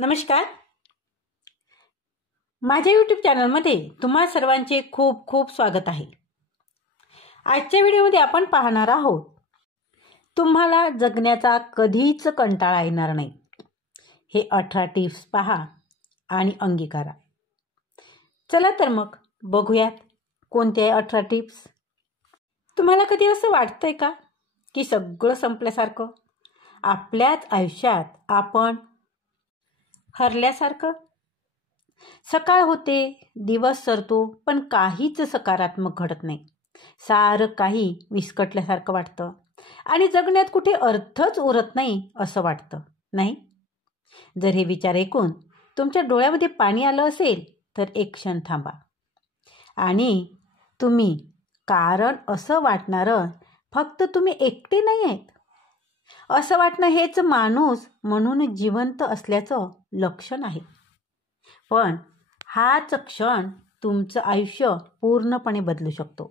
नमस्कार. माझ्या यूट्यूब चॅनलमध्ये तुम्हा सर्वांचे खूप खूप स्वागत आहे. आजच्या व्हिडिओमध्ये आपण पाहणार आहोत, तुम्हाला जगण्याचा कधीच कंटाळा येणार नाही. हे 18 टिप्स पहा आणि अंगीकारा. चला तर मग बघूयात कोणत्या 18 टिप्स. तुम्हाला कधी असं वाटतंय का की सगळं संपल्यासारखं, आपल्याच आयुष्यात आपण हरल्यासारखं? सकाळ होते, दिवस सरतो, पण काहीच सकारात्मक घडत नाही. सारं काही विस्कटल्यासारखं वाटतं आणि जगण्यात कुठे अर्थच उरत नाही असं वाटतं, नाही? जर हे विचार ऐकून तुमच्या डोळ्यामध्ये पाणी आलं असेल तर एक क्षण थांबा आणि तुम्ही, कारण असं वाटणारं फक्त तुम्ही एकटे नाही आहेत. असं वाटणं हेच माणूस म्हणून जिवंत असल्याचं लक्षण आहे. पण हाच क्षण तुमचं आयुष्य पूर्णपणे बदलू शकतो.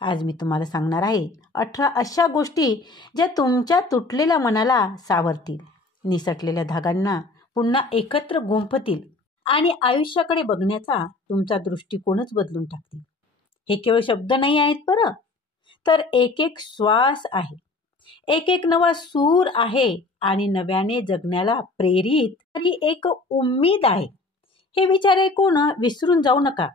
आज मी तुम्हाला सांगणार आहे 18 अशा गोष्टी ज्या तुमच्या तुटलेल्या मनाला सावरतील, निसटलेल्या धागांना पुन्हा एकत्र गुंफतील आणि आयुष्याकडे बघण्याचा तुमचा दृष्टिकोनच बदलून टाकतील. हे केवळ शब्द नाही आहेत बरं, तर एक एक श्वास आहे, एक एक नवा सूर आहे आणि नव्याने जगण्याला प्रेरित आणि एक उम्मीद आहे. हे विचार ऐकून विसरून जाऊ नका,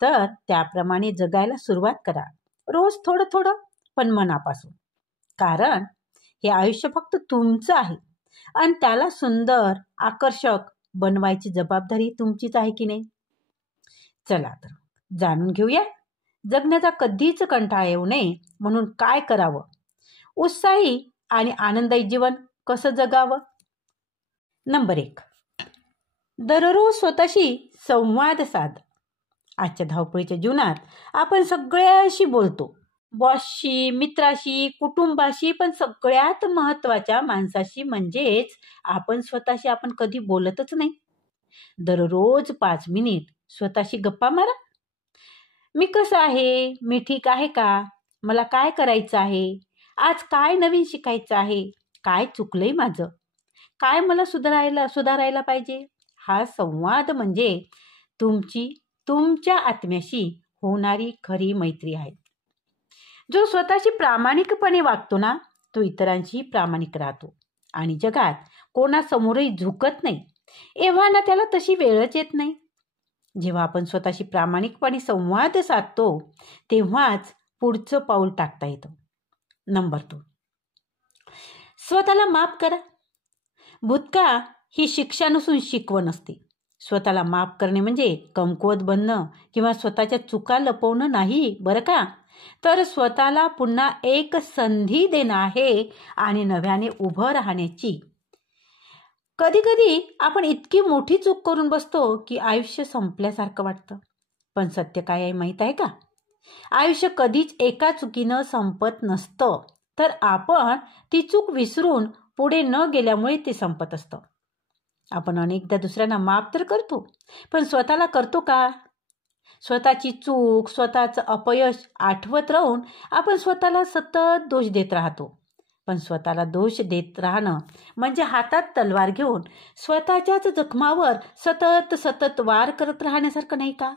तर त्याप्रमाणे जगायला सुरुवात करा. रोज थोडं थोडं, पण मनापासून. कारण हे आयुष्य फक्त तुमचं आहे आणि त्याला सुंदर, आकर्षक बनवायची जबाबदारी तुमचीच आहे की नाही? चला तर जाणून घेऊया जगण्याचा कधीच कंटाळा येऊ नये म्हणून काय करावं, उत्साही आणि आनंदी जीवन कसं जगावं. नंबर 1, दररोज स्वतःशी संवाद साध. आजच्या धावपळीच्या जीवनात आपण सगळ्याशी बोलतो, बॉसशी, मित्राशी, कुटुंबाशी, पण सगळ्यात महत्त्वाच्या माणसाशी म्हणजेच आपण स्वतःशी आपण कधी बोलतच नाही. दररोज 5 मिनिट स्वतःशी गप्पा मारा. मी कसं आहे, मी ठीक आहे का, मला काय करायचं आहे, आज काय नवीन शिकायचं आहे, काय चुकलंय माझं, काय मला सुधारायला पाहिजे. हा संवाद म्हणजे तुमच्या आत्म्याशी होणारी खरी मैत्री आहे. जो स्वतःशी प्रामाणिकपणे वागतो ना, तो इतरांशी प्रामाणिक राहतो आणि जगात कोणासमोरही झुकत नाही. एव्हा त्याला तशी वेळच येत नाही. जेव्हा आपण स्वतःशी प्रामाणिकपणे संवाद साधतो तेव्हाच पुढचं पाऊल टाकता येतं. नंबर 2, स्वतःला माफ करा. भूतकाळ ही शिक्षा नसून शिकवण असते. स्वतःला माफ करणे म्हणजे कमकुवत बनणं किंवा स्वतःच्या चुका लपवणं नाही बरं का, तर स्वतःला पुन्हा एक संधी देणं आहे आणि नव्याने उभं राहण्याची. कधी कधी आपण इतकी मोठी चूक करून बसतो की आयुष्य संपल्यासारखं वाटतं. पण सत्य काय आहे माहीत आहे का? आयुष्य कधीच एका चुकीनं संपत नसतं, तर आपण ती चूक विसरून पुढे न गेल्यामुळे ते संपत असतं. आपण अनेकदा दुसऱ्यांना माफ तर करतो, पण स्वतःला करतो का? स्वतःची चूक, स्वतःचं अपयश आठवत राहून आपण स्वतःला सतत दोष देत राहतो. पण स्वतःला दोष देत राहणं म्हणजे हातात तलवार घेऊन स्वतःच्याच जखमावर सतत सतत वार करत राहण्यासारखं नाही का?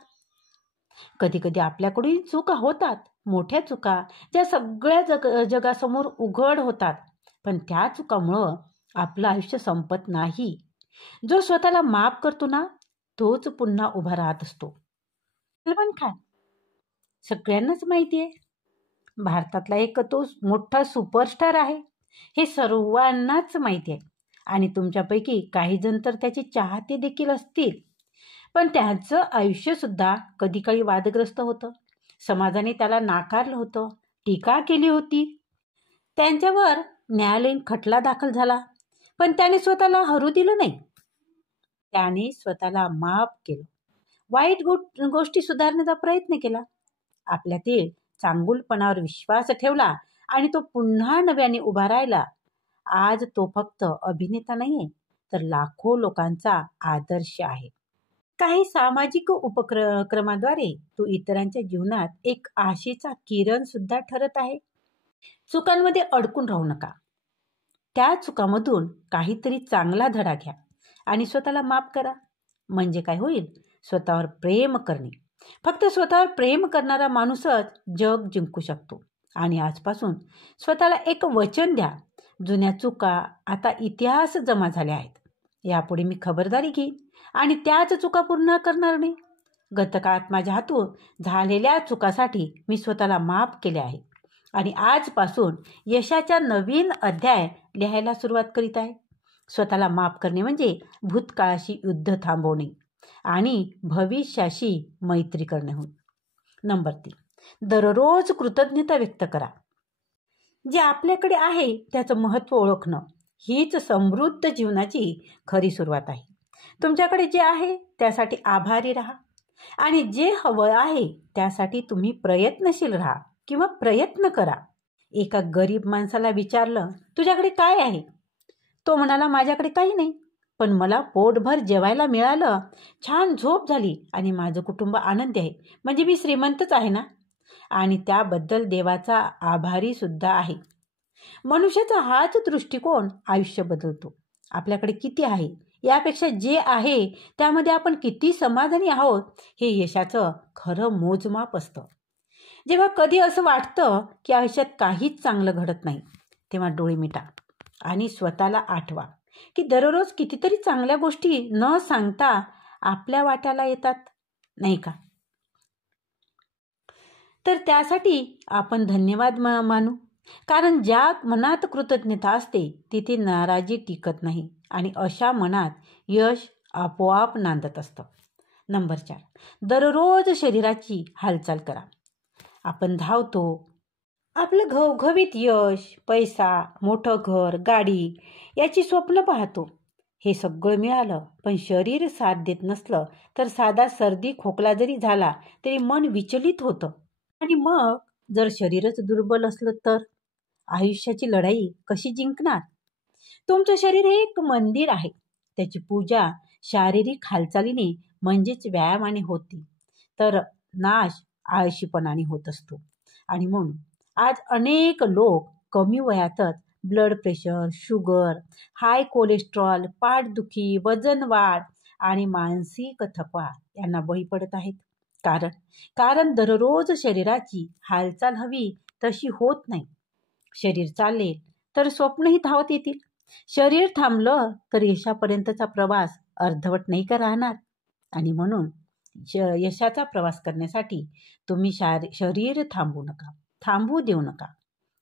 कधी कधी आपल्याकडून चुका होतात, मोठ्या चुका, ज्या सगळ्या जगासमोर उघड होतात. पण त्या चुकामुळं आपलं आयुष्य संपत नाही. जो स्वतःला माफ करतो ना, तोच पुन्हा उभा राहत असतो. सलमान खान सगळ्यांनाच माहिती आहे, भारतातला एक तो मोठा सुपरस्टार आहे. हे सर्वांनाच माहिती आहे आणि तुमच्यापैकी काही जण तर त्याचे चाहते देखील असतील. पण त्यांचं आयुष्य सुद्धा कधी काळी वादग्रस्त होतं. समाजाने त्याला नाकारलं होतं, टीका केली होती. त्यांच्यावर न्यायालयीन खटला दाखल झाला, पण त्याने स्वतःला हरू दिलं नाही. त्याने स्वतःला माफ केलं, वाईट गोष्टी सुधारण्याचा प्रयत्न केला, आपल्यातील चांगुलपणावर विश्वास ठेवला आणि तो पुन्हा नव्याने उभा राहिला. आज तो फक्त अभिनेता नाहीये, तर लाखो लोकांचा आदर्श आहे. काही सामाजिक उपक्रमाद्वारे तो इतरांच्या जीवनात एक आशेचा किरण सुद्धा ठरत आहे. चुकांमध्ये अडकून राहू नका. त्या चुकांमधून काहीतरी चांगला धडा घ्या आणि स्वतःला माफ करा. म्हणजे काय होईल? स्वतःवर प्रेम करणे. फक्त स्वतःवर प्रेम करणारा माणूसच जग जिंकू शकतो. आणि आजपासून स्वतःला एक वचन द्या, जुन्या चुका आता इतिहास जमा झाल्या आहेत. यापुढे मी खबरदारी घेईन आणि त्याच चुका पुन्हा करणार नाही. गतकाळात माझ्या हातून झालेल्या चुकासाठी मी स्वतःला माफ केले आहे आणि आजपासून यशाच्या नवीन अध्याय लिहायला सुरुवात करीत आहे. स्वतःला माफ करणे म्हणजे भूतकाळाशी युद्ध थांबवणे आणि भविष्याशी मैत्री करणे होय. नंबर 3, दररोज कृतज्ञता व्यक्त करा. जे आपल्याकडे आहे त्याचं महत्त्व ओळखणं हीच समृद्ध जीवनाची खरी सुरुवात आहे. तुमच्याकडे जे आहे त्यासाठी आभारी राहा आणि जे हवं आहे त्यासाठी तुम्ही प्रयत्नशील राहा किंवा प्रयत्न करा. एका गरीब माणसाला विचारलं, तुझ्याकडे काय आहे? तो म्हणाला, माझ्याकडे काही नाही, पण मला पोटभर जेवायला मिळालं, छान झोप झाली आणि माझं कुटुंब आनंदी आहे, म्हणजे मी श्रीमंतच आहे ना. आणि त्याबद्दल देवाचा आभारी सुद्धा आहे. मनुष्याचा हाच दृष्टिकोन आयुष्य बदलतो. आपल्याकडे किती आहे यापेक्षा जे आहे त्यामध्ये आपण किती समाधानी आहोत हे यशाचं खरं मोजमाप असतं. जेव्हा कधी असं वाटतं की आयुष्यात काहीच चांगलं घडत नाही, तेव्हा डोळे मिटा आणि स्वतःला आठवा की दररोज कितीतरी चांगल्या गोष्टी न सांगता आपल्या वाट्याला येतात, नाही का? तर त्यासाठी आपण धन्यवाद मानू. कारण ज्या मनात कृतज्ञता असते तिथे नाराजी टिकत नाही आणि अशा मनात यश आपोआप नांदत असतं. नंबर 4, दररोज शरीराची हालचाल करा. आपण धावतो, आपलं घवघवीत यश, पैसा, मोठं घर, गाडी याची स्वप्न पाहतो. हे सगळं मिळालं पण शरीर साथ देत नसलं तर साधा सर्दी खोकला जरी झाला तरी मन विचलित होतं. आणि मग जर शरीरच दुर्बल असलं तर आयुष्याची लढाई कशी जिंकणार? तुमचं शरीर हे एक मंदिर आहे. त्याची पूजा शारीरिक हालचालीने म्हणजेच व्यायामाने होती, तर नाश आळशीपणाने होत असतो. आणि म्हणून आज अनेक लोक कमी वयातच ब्लड प्रेशर, शुगर, हाय कोलेस्ट्रॉल, पाठदुखी, वजन वाढ आणि मानसिक थकवा यांना बळी पडत आहेत. कारण दररोज शरीराची हालचाल हवी तशी होत नाही. शरीर चालेल तर स्वप्नही धावत येतील. शरीर थांबलं तर यशापर्यंतचा प्रवास अर्धवट नाही का राहणार? आणि म्हणून यशाचा प्रवास करण्यासाठी तुम्ही शरीर थांबू देऊ नका.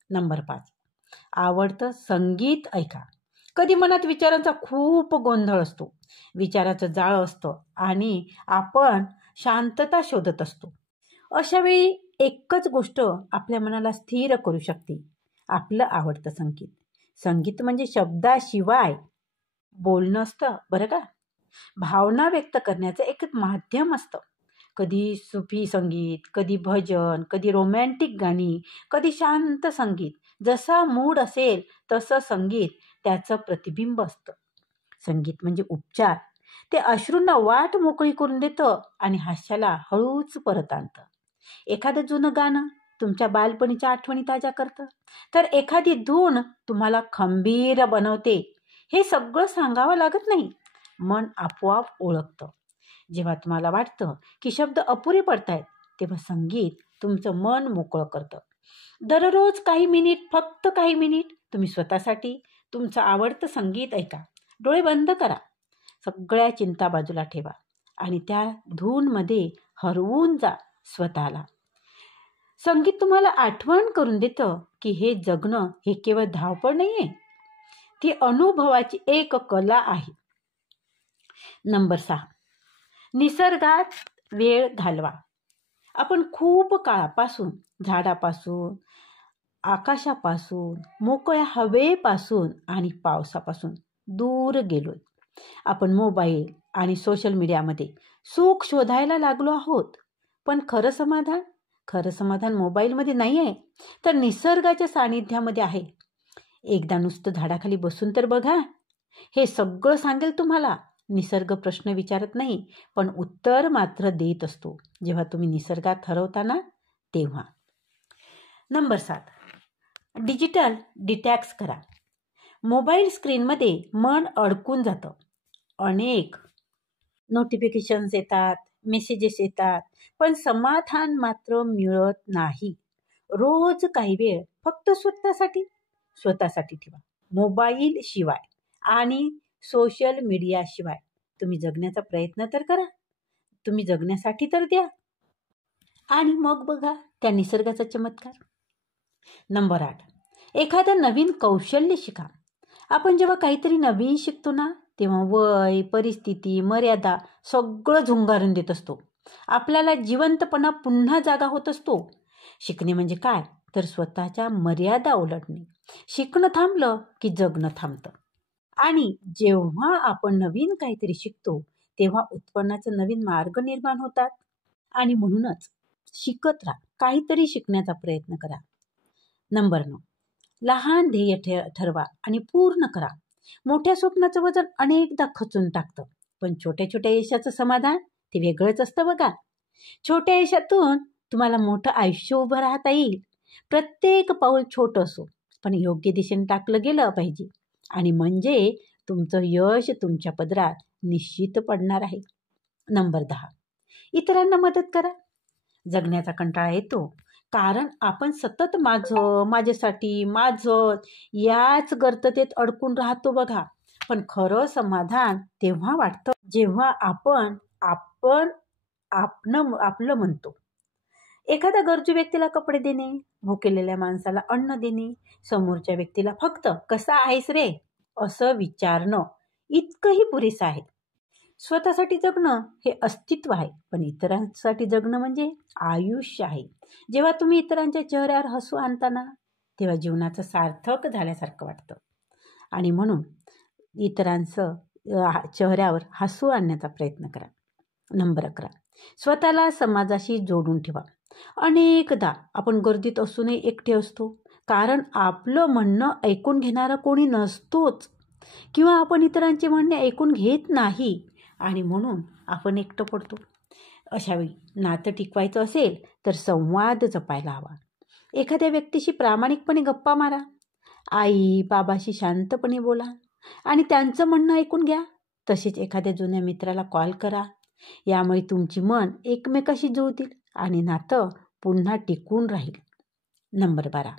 नंबर 5, आवडतं संगीत ऐका. कधी मनात विचारांचा खूप गोंधळ असतो, विचाराचं जाळं असतं आणि आपण शांतता शोधत असतो. अशा वेळी एकच गोष्ट आपल्या मनाला स्थिर करू शकते, आपलं आवडतं संगीत. संगीत म्हणजे शब्दाशिवाय बोलणं असतं बरं का. भावना व्यक्त करण्याचं एक माध्यम असतं. कधी सुफी संगीत, कधी भजन, कधी रोमॅन्टिक गाणी, कधी शांत संगीत. जसा मूड असेल तसं संगीत त्याचं प्रतिबिंब असतं. संगीत म्हणजे उपचार. ते अश्रूंना वाट मोकळी करून देतं आणि हास्याला हळूच परत आणतं. एखादं जुनं गाणं तुमच्या बालपणीच्या आठवणी ताज्या करतं, तर एखादी धून तुम्हाला खंबीर बनवते. हे सगळं सांगावं लागत नाही, मन आपोआप ओळखतं. जेव्हा तुम्हाला वाटतं की शब्द अपुरे पडतायत तेव्हा संगीत तुमचं मन मोकळं करतं. दररोज काही मिनिट, फक्त काही मिनिट तुम्ही स्वतःसाठी तुमचं आवडतं संगीत ऐका. डोळे बंद करा, सगळ्या चिंता बाजूला ठेवा आणि त्या धूनमध्ये हरवून जा स्वतःला. संगीत तुम्हाला आठवण करून देतं की हे जगणं हे केवळ धावपळ नाहीये, ती अनुभवाची एक कला आहे. नंबर 6, निसर्गात वेळ घालवा. आपण खूप काळापासून झाडापासून, आकाशापासून, मोकळ्या हवेपासून आणि पावसापासून दूर गेलोय. आपण मोबाईल आणि सोशल मीडियामध्ये सुख शोधायला लागलो आहोत. पण खरं समाधान मोबाईलमध्ये नाही आहे, तर निसर्गाच्या सानिध्यामध्ये आहे. एकदा नुसतं झाडाखाली बसून तर बघा, हे सगळं सांगेल तुम्हाला. निसर्ग प्रश्न विचारत नाही, पण उत्तर मात्र देत असतो जेव्हा तुम्ही निसर्गात हरवता ना तेव्हा. नंबर 7, डिजिटल डिटॅक्स करा. मोबाईल स्क्रीनमध्ये मन अडकून जातं. अनेक नोटिफिकेशन्स येतात, मेसेजेस येतात, पण समाधान मात्र मिळत नाही. रोज काही वेळ फक्त स्वतःसाठी ठेवा. मोबाईल शिवाय आणि सोशल मीडिया शिवाय तुम्ही जगण्याचा प्रयत्न तर करा. तुम्ही जगण्यासाठी तर द्या. आणि मग बघा त्या निसर्गाचा चमत्कार. नंबर 8, एखादं नवीन कौशल्य शिका. आपण जेव्हा काहीतरी नवीन शिकतो ना, तेव्हा वय, परिस्थिती, मर्यादा सगळं झुंगारून देत असतो. आपल्याला जिवंतपणा पुन्हा जागा होत असतो. शिकणे म्हणजे काय तर स्वतःच्या मर्यादा ओलांडणे. शिकणं थांबलं की जगणं थांबतं. आणि जेव्हा आपण नवीन काहीतरी शिकतो तेव्हा उत्पन्नाचे नवीन मार्ग निर्माण होतात. आणि म्हणूनच शिकत राहा, काहीतरी शिकण्याचा प्रयत्न करा. नंबर 9, लहान ध्येय ठरवा आणि पूर्ण करा. मोठ्या स्वप्नाचं वजन अनेकदा खचून टाकतं, पण छोट्या छोट्या यशाचं समाधान ते वेगळंच असतं बघा. छोट्या यशातून तुम्हाला मोठं आयुष्य उभं राहता येईल. प्रत्येक पाऊल छोटं असो पण योग्य दिशेने टाकलं गेलं पाहिजे, आणि म्हणजे तुमचं यश तुमच्या पदरात निश्चित पडणार आहे. नंबर 10, इतरांना मदत करा. जगण्याचा कंटाळा येतो कारण आपण सतत माझं याच गर्ततेत अडकून राहतो बघा. पण खरं समाधान तेव्हा वाटतं जेव्हा आपण आपण आपलं म्हणतो. एखाद्या गरजू व्यक्तीला कपडे देणे, भुकेलेल्या माणसाला अन्न देणे, समोरच्या व्यक्तीला फक्त कसा आहेस रे असं विचारणं इतकंही पुरेसं आहे. स्वतःसाठी जगणं हे अस्तित्व आहे, पण इतरांसाठी जगणं म्हणजे आयुष्य आहे. जेव्हा तुम्ही इतरांच्या चेहऱ्यावर हसू आणता ना, तेव्हा जीवनाचं सार्थक झाल्यासारखं वाटतं. आणि म्हणून इतरांचं चेहऱ्यावर हसू आणण्याचा प्रयत्न करा. नंबर 11, स्वतःला समाजाशी जोडून ठेवा. अनेकदा आपण गर्दीत असूनही एकटे असतो कारण आपलं म्हणणं ऐकून घेणारं कोणी नसतोच, किंवा आपण इतरांचे म्हणणे ऐकून घेत नाही आणि म्हणून आपण एकटं पडतो. अशावेळी नातं टिकवायचं असेल तर संवाद जपायला हवा. एखाद्या व्यक्तीशी प्रामाणिकपणे गप्पा मारा. आई बाबाशी शांतपणे बोला आणि त्यांचं म्हणणं ऐकून घ्या. तसेच एखाद्या जुन्या मित्राला कॉल करा. यामुळे तुमची मन एकमेकाशी जुळतील आणि नातं पुन्हा टिकून राहील. नंबर 12,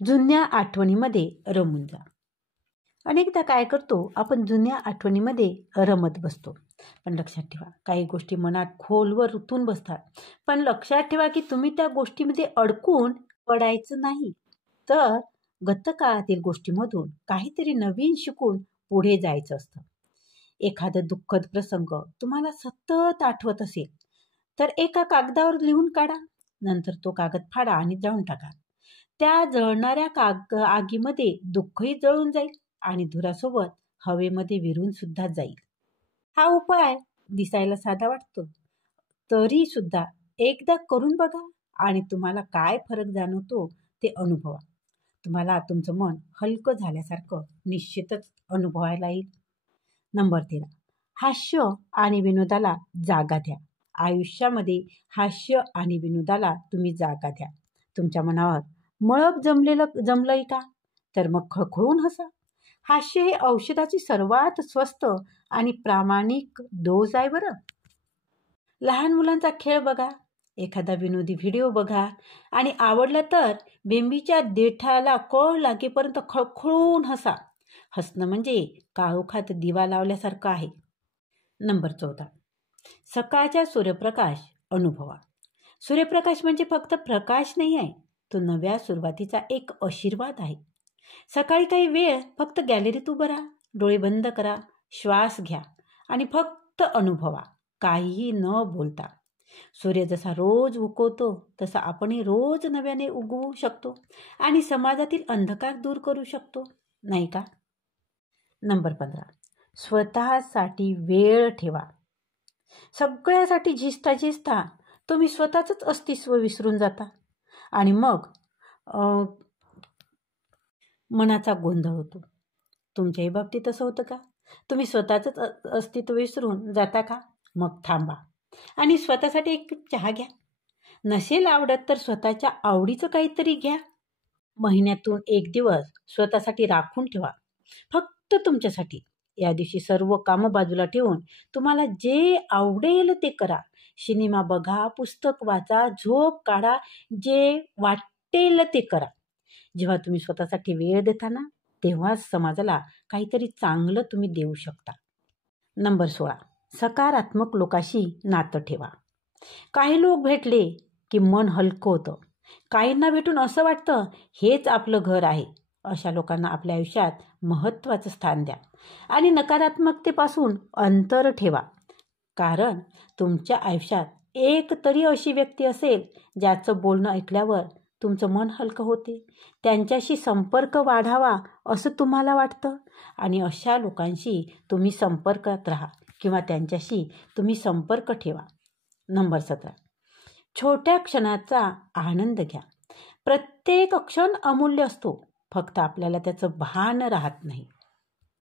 जुन्या आठवणीमध्ये रमून जा. अनेकदा काय करतो आपण जुन्या आठवणीमध्ये रमत बसतो, पण लक्षात ठेवा काही गोष्टी मनात खोलवर रुतून बसतात. पण लक्षात ठेवा की तुम्ही त्या गोष्टीमध्ये अडकून पडायचं नाही, तर गतकाळातील गोष्टीमधून काहीतरी नवीन शिकून पुढे जायचं असतं. एखादं दुःखद प्रसंग तुम्हाला सतत आठवत असेल तर एका कागदावर लिहून काढा. नंतर तो कागद फाडा आणि जाळून टाका. त्या जळणाऱ्या आगीमध्ये दुःखही जळून जाईल आणि धुरासोबत हवेमध्ये विरून सुद्धा जाईल. हा उपाय दिसायला साधा वाटतो, तरी सुद्धा एकदा करून बघा आणि तुम्हाला काय फरक जाणवतो ते अनुभवा. तुम्हाला तुमचं मन हलकं झाल्यासारखं निश्चितच अनुभवायला येईल. नंबर 13, हास्य आणि विनोदाला जागा द्या. आयुष्यामध्ये हास्य आणि विनोदाला तुम्ही जागा द्या. तुमच्या मनावर मळप जमलंय का तर मग खळखळून हसा. हास्य हे औषधाची सर्वात स्वस्त आणि प्रामाणिक डोस आहे बरं. लहान मुलांचा खेळ बघा, एखादा विनोदी व्हिडिओ बघा आणि आवडला तर बेंबीच्या देठाला कळ लागेपर्यंत खळखळून हसा. हसणं म्हणजे काळोखात दिवा लावल्यासारखं आहे. नंबर 14, सकाळच्या सूर्यप्रकाश अनुभवा. सूर्यप्रकाश म्हणजे फक्त प्रकाश नाही आहे, तो नव्या सुरुवातीचा एक आशीर्वाद आहे. सकाळी काही वेळ फक्त गॅलरीत उभं राहा, डोळे बंद करा, श्वास घ्या आणि फक्त अनुभवा, काहीही न बोलता. सूर्य जसा रोज उगवतो तसा आपणही रोज नव्याने उगवू शकतो आणि समाजातील अंधकार दूर करू शकतो, नाही का? नंबर 15, स्वतःसाठी वेळ ठेवा. सगळ्यासाठी झिजता तुम्ही स्वतःच अस्तित्व विसरून जाता आणि मग मनाचा गोंधळ होतो. तुमच्याही बाबतीत असं होतं का? तुम्ही स्वतःच अस्तित्व विसरून जाता का? मग थांबा आणि स्वतःसाठी एक चहा घ्या. नसेल आवडत तर स्वतःच्या आवडीचं काहीतरी घ्या. महिन्यातून एक दिवस स्वतःसाठी राखून ठेवा, फक्त तुमच्यासाठी. या दिवशी सर्व कामं बाजूला ठेवून तुम्हाला जे आवडेल ते करा. सिनेमा बघा, पुस्तक वाचा, झोप काढा, जे वाटेल ते करा. जेव्हा तुम्ही स्वतःसाठी वेळ देता ना, तेव्हाच समाजाला काहीतरी चांगलं तुम्ही देऊ शकता. नंबर 16, सकारात्मक लोकांशी नातं ठेवा. काही लोक भेटले की मन हलकं होतं. काहींना भेटून असं वाटतं हेच आपलं घर आहे. अशा लोकांना आपल्या आयुष्यात महत्त्वाचं स्थान द्या आणि नकारात्मकतेपासून अंतर ठेवा. कारण तुमच्या आयुष्यात एक तरी अशी व्यक्ती असेल ज्याचं बोलणं ऐकल्यावर तुमचं मन हलकं होते, त्यांच्याशी संपर्क वाढावा असं तुम्हाला वाटतं आणि अशा लोकांशी तुम्ही संपर्कात राहा किंवा त्यांच्याशी तुम्ही संपर्क ठेवा. नंबर 17, छोट्या क्षणाचा आनंद घ्या. प्रत्येक क्षण अमूल्य असतो, फक्त आपल्याला त्याचं भान राहत नाही.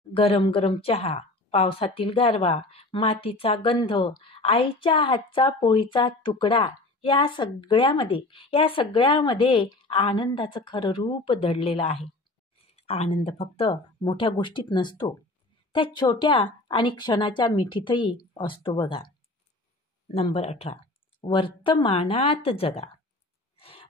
गरम गरम चहा, पावसातील गारवा, मातीचा गंध, आईच्या हातचा पोळीचा तुकडा, या सगळ्यामध्ये आनंदाचं खरं रूप दडलेलं आहे. आनंद फक्त मोठ्या गोष्टीत नसतो, त्या छोट्या आणि क्षणाच्या मिठीतही असतो बघा. नंबर 18, वर्तमानात जगा.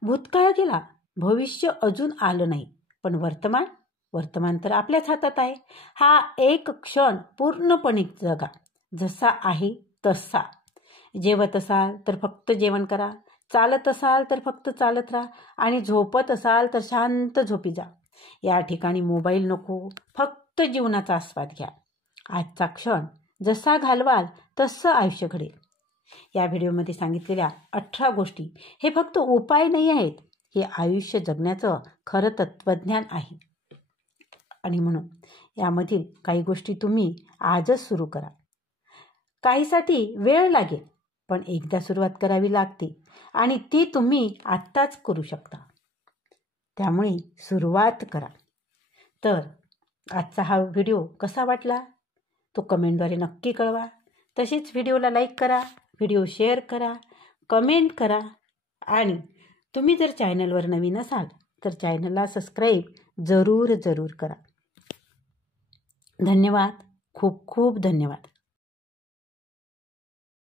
भूतकाळ गेला, भविष्य अजून आलं नाही, पण वर्तमान तर आपल्याच हातात आहे. हा एक क्षण पूर्णपणे जगा, जसा आहे तसा. जेवत असाल तर फक्त जेवण करा, चालत असाल तर फक्त चालत राहा आणि झोपत असाल तर शांत झोपी जा. या ठिकाणी मोबाईल नको, फक्त जीवनाचा आस्वाद घ्या. आजचा क्षण जसा घालवाल तसं आयुष्य घडेल. या व्हिडिओमध्ये सांगितलेल्या 18 गोष्टी हे फक्त उपाय नाही आहेत, हे आयुष्य जगण्याचं खरं तत्त्वज्ञान आहे. आणि म्हणून यामधील काही गोष्टी तुम्ही आजच सुरू करा. काहीसाठी वेळ लागेल, पण एकदा सुरुवात करावी लागते आणि ती तुम्ही आत्ताच करू शकता. त्यामुळे सुरुवात करा. तर आजचा हा व्हिडिओ कसा वाटला तो कमेंटद्वारे नक्की कळवा. तसेच व्हिडिओला लाईक करा, व्हिडिओ शेअर करा, कमेंट करा आणि तुम्ही जर चॅनलवर नवीन असाल तर चॅनलला सबस्क्राईब जरूर करा. धन्यवाद. खूप खूप धन्यवाद.